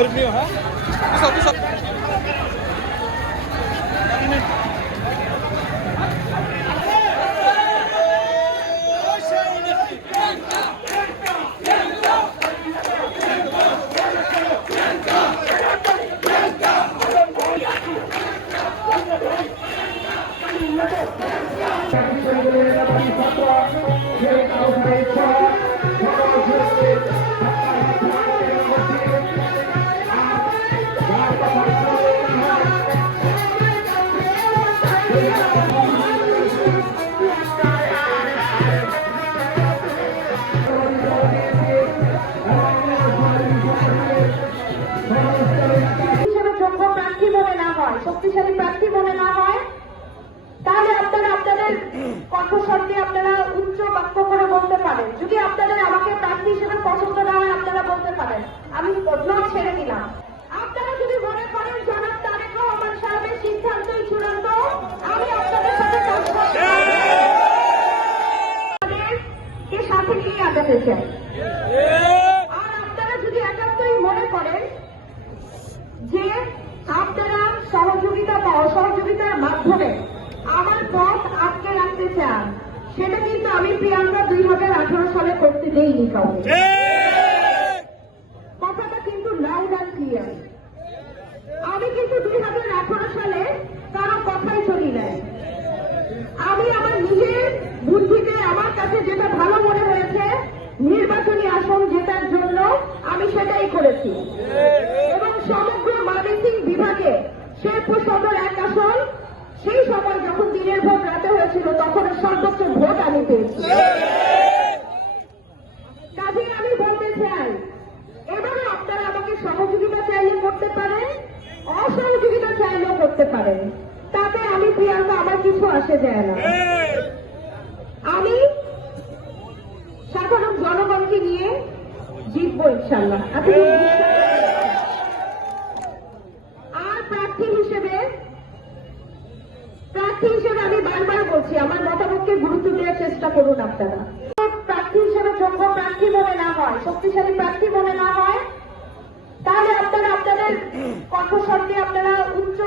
Help me, huh? Bisa, bisa. Ini. শক্তিশালী প্রার্থী মনে না হয় তাহলে আপনারা আপনাদের কণ্ঠস্বর দিয়ে আপনারা উচ্চ বাক্য করে বলতে পারেন। যদি আপনাদের আমাকে প্রার্থী হিসেবে পছন্দ না হয়, আপনারা বলতে পারেন আমি ব্লগ ছেড়ে দিলাম আপনারা যদি মনে করেন জনাব তারেক রহমান সাহেবের সিদ্ধান্তই চূড়ান্ত আমি আপনাদের সাথে কাজ করতে পারি। কে সাথে নিয়ে আগাতে চাই আর আপনারা যদি একান্তই মনে করেন যে আপনারা সহযোগিতা বা অসহযোগিতার মাধ্যমে আমার পথ আটকে রাখতে চান, সেটা কিন্তু আমি প্রিয়াঙ্কা দুই হাজার আঠারো সালে করতে দেইনি কাউকে কথাটা কিন্তু লাউড অ্যান্ড ক্লিয়ার আমি কিন্তু দুই হাজার আঠারো সালে কারও কথাই চলি নাই আমি আমার নিজের বুদ্ধিতে আমার কাছে যেটা ভালো মনে হয়েছে নির্বাচনী আসন জেতার জন্য আমি সেটাই করেছি। এবং সমগ্র ময়মনসিং বিভাগে শেরপুর সদর এক আসন, সেই সময় যখন দিনের ভোট রাতে হয়েছিল, তখন সর্বোচ্চ ভোট আমি পেয়েছি। কাজে আমি বলতে চাই এবারে আপনারা আমাকে সহযোগিতা চাইলে করতে পারেন, অসহযোগিতা চাইলেও করতে পারেন। তাতে আমি প্রিয়াঙ্কা, আমার কিছু আসে যায় না। আমি ইনশাল্লাহ আপনি আর প্রার্থী হিসেবে প্রার্থী হিসেবে আমি বারবার বলছি আমার মতামতকে গুরুত্ব দেওয়ার চেষ্টা করুন আপনারা। প্রার্থী হিসেবে যোগ্য প্রার্থী মনে না হয় শক্তিশালী প্রার্থী মনে না হয় তাহলে আপনারা আপনাদের কণ্ঠস্বর দিয়ে আপনারা উচ্চ